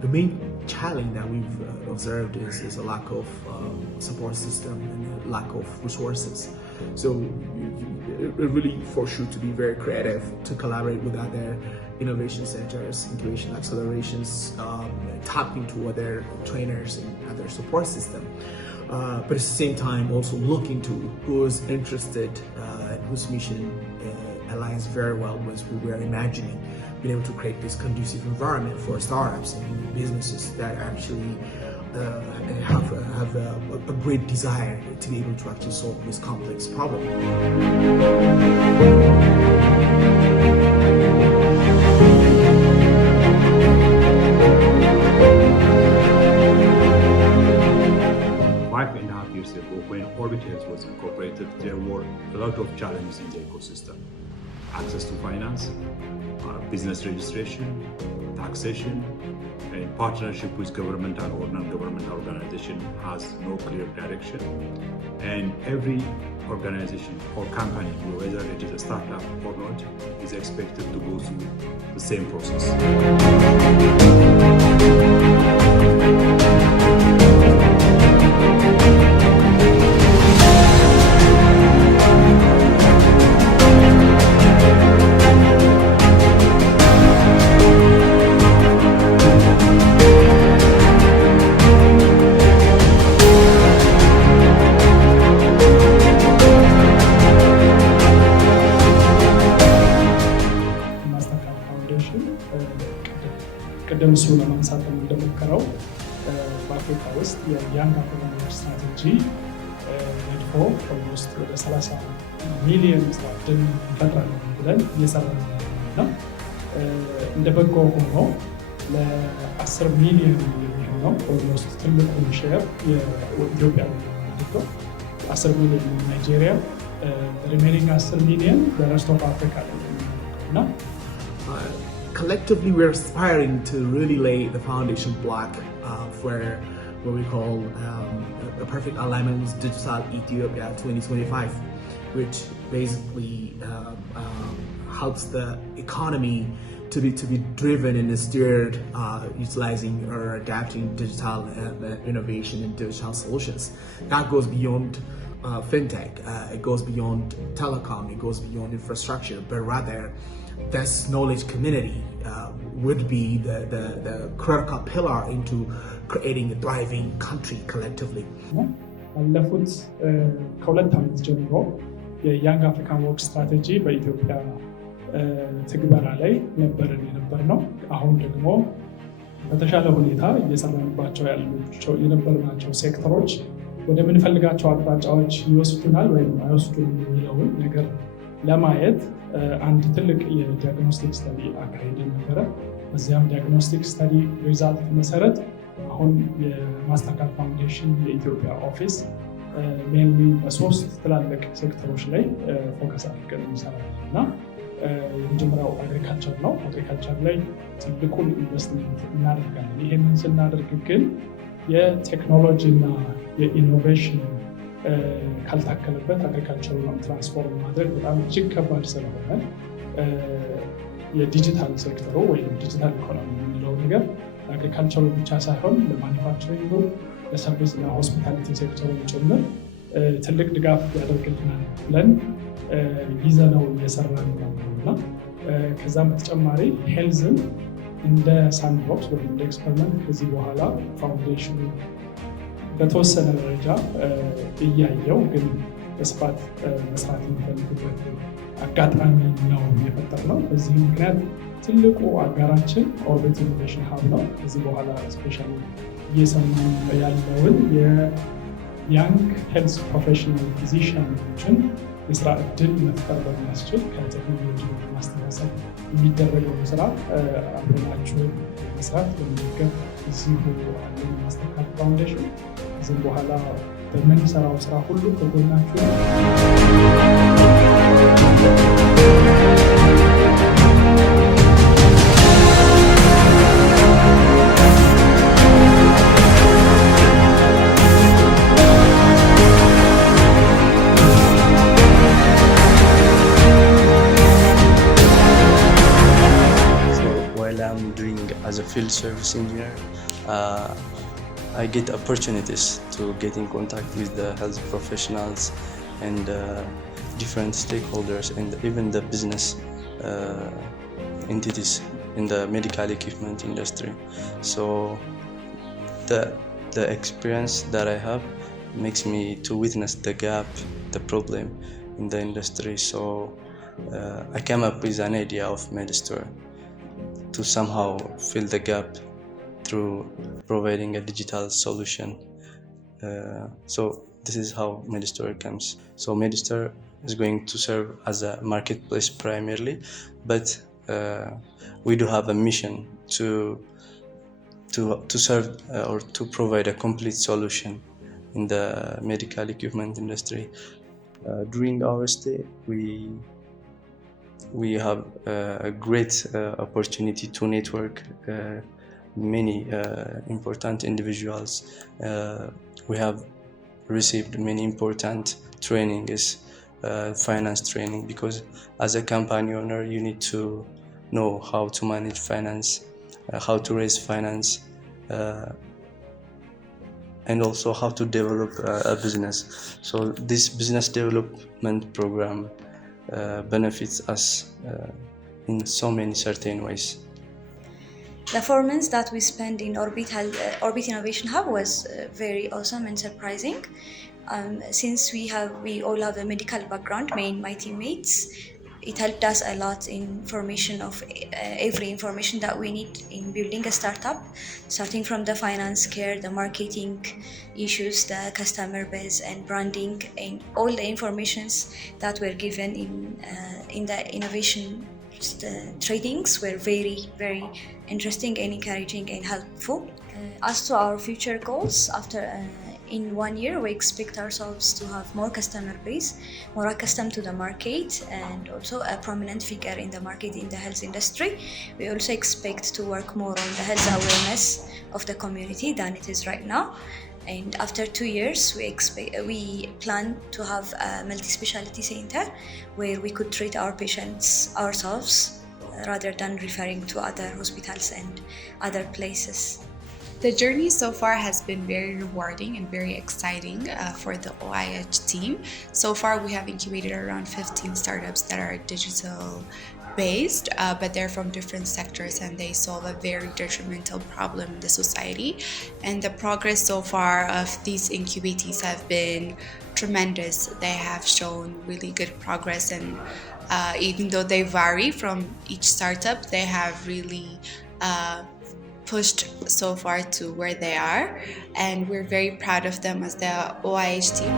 The main challenge that we've observed is a lack of support system and a lack of resources. So it really forces you to be very creative, to collaborate with other innovation centers, incubation accelerations, tap into other trainers and other support system. But at the same time, also look into who's interested, whose mission aligns very well with what we're imagining, being able to create this conducive environment for startups and businesses that actually have a great desire to be able to actually solve this complex problem. Years ago, when Orbitales was incorporated, there were a lot of challenges in the ecosystem. Access to finance, business registration, taxation, and partnership with governmental or non-governmental organization has no clear direction. And every organization or company, whether it is a startup or not, is expected to go through the same process. ቀደም ሲል ለማንሳት እንደሞከረው በአፍሪካ ውስጥ የያንግ አፍሪካን ስትራቴጂ ነድፎ ኦልሞስት ወደ 30 ሚሊዮን ስራ ዕድል ይፈጥራል ብለን እየሰራን ነው። እንደ በጎ ሆኖ ለ10 ሚሊዮን የሚሆነው ኦልሞስት ትልቁን ሼር የኢትዮጵያ ነው። 10 ሚሊዮን ናይጄሪያ፣ ሪሜኒንግ 10 ሚሊዮን በረስት ኦፍ አፍሪካ ነው። Collectively, we're aspiring to really lay the foundation block for what we call a perfect alignment with Digital Ethiopia 2025, which basically helps the economy to be driven and steered, utilizing or adapting digital innovation and digital solutions. That goes beyond fintech, it goes beyond telecom, it goes beyond infrastructure, but rather this knowledge community would be the critical pillar into creating a thriving country collectively. ባለፉት ከሁለት ዓመት ጀምሮ የያንግ አፍሪካን ወርክ ስትራቴጂ በኢትዮጵያ ትግበራ ላይ የነበር ነው። አሁን ደግሞ በተሻለ ሁኔታ እየሰራንባቸው የነበርናቸው ሴክተሮች ወደ ምንፈልጋቸው አቅጣጫዎች ይወስዱናል ወይም አይወስዱንም የሚለውን ነገር ለማየት አንድ ትልቅ የዲያግኖስቲክ ስተዲ አካሄደን ነበረ። በዚያም ዲያግኖስቲክ ስተዲ ሪዛልት መሰረት አሁን የማስተርካርድ ፋውንዴሽን የኢትዮጵያ ኦፊስ ሜንሊ በሶስት ትላልቅ ሴክተሮች ላይ ፎከስ አድርገን እንሰራለን እና የመጀመሪያው አግሪካልቸር ነው። አግሪካልቸር ላይ ትልቁን ኢንቨስትመንት እናደርጋለን። ይህንን ስናደርግ ግን የቴክኖሎጂ እና የኢኖቬሽን ካልታከለበት አግሪካልቸሩን ትራንስፎርም ማድረግ በጣም እጅግ ከባድ ስለሆነ የዲጂታል ሴክተሩ ወይም ዲጂታል ኢኮኖሚ የሚለው ነገር ለአግሪካልቸሩ ብቻ ሳይሆን ለማኒፋክቸሪንግ፣ ለሰርቪስ እና ሆስፒታሊቲ ሴክተሩ ጭምር ትልቅ ድጋፍ ያደርግልናል ብለን ይዘነው እየሰራን ነው እና ከዛም በተጨማሪ ሄልዝን እንደ ሳንድቦክስ ወይም እንደ ኤክስፐሪመንት ከዚህ በኋላ ፋውንዴሽኑ በተወሰነ ደረጃ እያየው ግን በስፋት መስራት የሚፈልግበት አጋጣሚ ነው የፈጠርነው። በዚህ ምክንያት ትልቁ አጋራችን ኦርቢት ኢኖቬሽን ሀብ ነው። ከዚህ በኋላ ስፔሻሊ እየሰማን ያለውን የያንግ ሄልዝ ፕሮፌሽናል ፊዚሽያኖችን የስራ እድል መፍጠር በሚያስችል ከቴክኖሎጂ ማስተሳሰብ የሚደረገውን ስራ አብረናችሁ መስራት በሚገብ እዚሁ ማስተርካርድ ፋውንዴሽን ከዚህም በኋላ በምንሰራው ስራ ሁሉ ከጎናችሁ As a field service engineer, I get opportunities to get in contact with the health professionals and different stakeholders and even the business entities in the medical equipment industry. So the experience that I have makes me to witness the gap, the problem in the industry. So I came up with an idea of MedStore to somehow fill the gap through providing a digital solution. So this is how MedStore comes. So MedStore is going to serve as a marketplace primarily, but we do have a mission to serve or to provide a complete solution in the medical equipment industry. During our stay, we have a great opportunity to network many important individuals. We have received many important trainings, finance training, because as a company owner you need to know how to manage finance, how to raise finance, and also how to develop a business. So this business development program benefits us in so many certain ways. The 4 months that we spent in Orbit Innovation Hub was very awesome and surprising. Since we all have a medical background, my teammates, it helped us a lot in formation of every information that we need in building a startup, starting from the finance care, the marketing issues, the customer base and branding, and all the informations that were given in the innovation trainings were very, very interesting and encouraging and helpful. As to our future goals, in 1 year, we expect ourselves to have more customer base, more accustomed to the market, and also a prominent figure in the market in the health industry. We also expect to work more on the health awareness of the community than it is right now. And after 2 years, we plan to have a multi-specialty center where we could treat our patients ourselves rather than referring to other hospitals and other places. The journey so far has been very rewarding and very exciting for the OIH team. So far, we have incubated around 15 startups that are digital based, but they're from different sectors and they solve a very detrimental problem in the society. And the progress so far of these incubatees have been tremendous. They have shown really good progress, and even though they vary from each startup, they have really pushed so far to where they are, and we're very proud of them as the OIH team.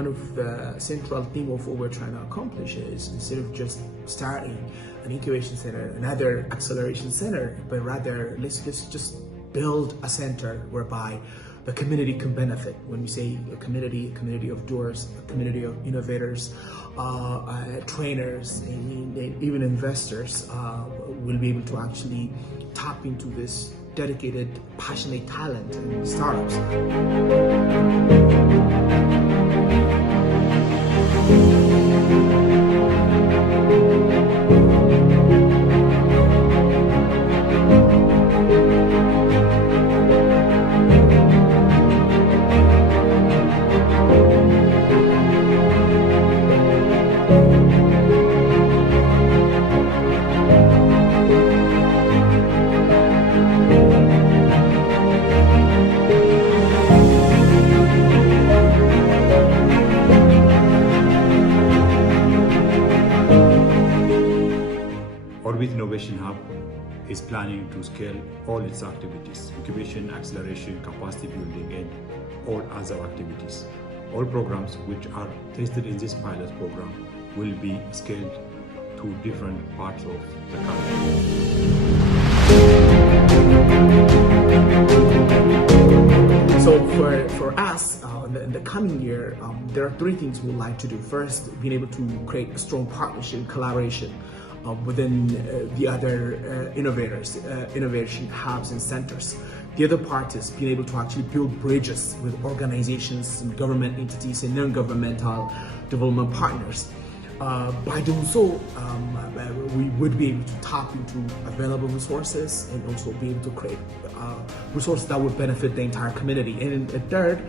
One of the central theme of what we're trying to accomplish is, instead of just starting an incubation center, another acceleration center, but rather let's just build a center whereby the community can benefit. When we say a community of doers, a community of innovators, trainers, and even investors will be able to actually tap into this dedicated, passionate talent in startups. Orbit Innovation Hub is planning to scale all its activities: incubation, acceleration, capacity building, and all other activities. All programs which are tested in this pilot program will be scaled to to different parts of the country. So for us, in the coming year, there are three things we'd like to do. First, being able to create a strong partnership, collaboration within the other innovation hubs and centers. The other part is being able to actually build bridges with organizations and government entities and non-governmental development partners. By doing so, we would be able to tap into available resources and also be able to create resources that would benefit the entire community. And third,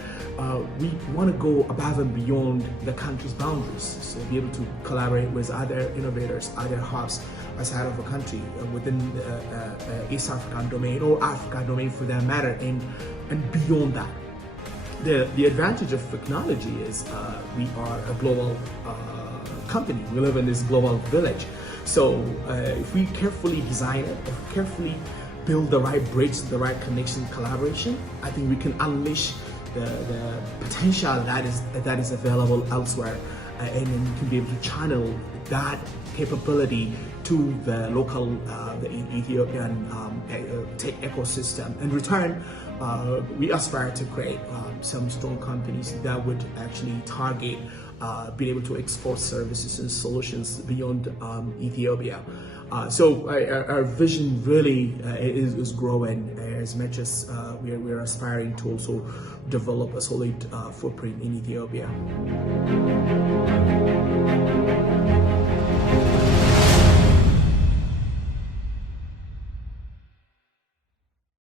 we want to go above and beyond the country's boundaries. So be able to collaborate with other innovators, other hubs outside of the country, within East African domain or African domain for that matter, and beyond that. The advantage of technology is we are a global company. We live in this global village. So if we carefully design it, if we carefully build the right bridge, the right connection, collaboration, I think we can unleash the potential that is available elsewhere, and then we can be able to channel that capability to the local, the Ethiopian tech ecosystem. In return, we aspire to create some strong companies that would actually target being able to export services and solutions beyond Ethiopia. So our vision really is growing as much as we're aspiring to also develop a solid footprint in Ethiopia.